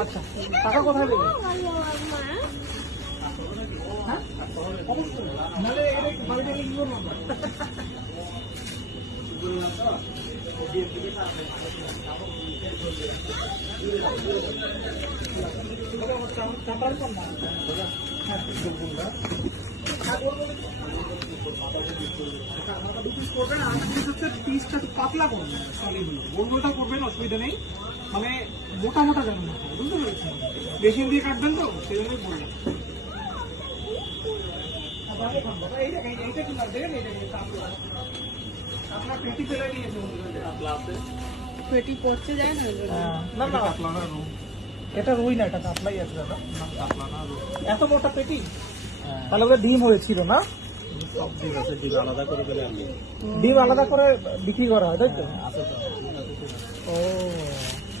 আচ্ছা, টাকা কোথায় দেবে? হ্যাঁ, অবশ্যই। নাহলে এটা বাড়িতে গিয়ে কি করবো আমরা? পাতলা করবেন, গোলগোলটা করবেন, অসুবিধা নেই, মানে মোটা মোটা যেন না হয়, বুঝতে পেরেছেন? মেশিন দিয়ে কাটবেন তো, সেই জন্যই বললাম। আপনার পেটি ফেলে নিয়েছে, পেটি পড়তে যায় না। না না, এটা রুই না, এটা কাতলাই আছে দাদা। এত মোটা পেটি, তাহলে ওটা ডিম হয়েছিল না? সব ডিম আছে, ডিম আলাদা করে দিলে আমি ডিম আলাদা করে বিক্রি করা হয়, তাই তো? আছে তো। ও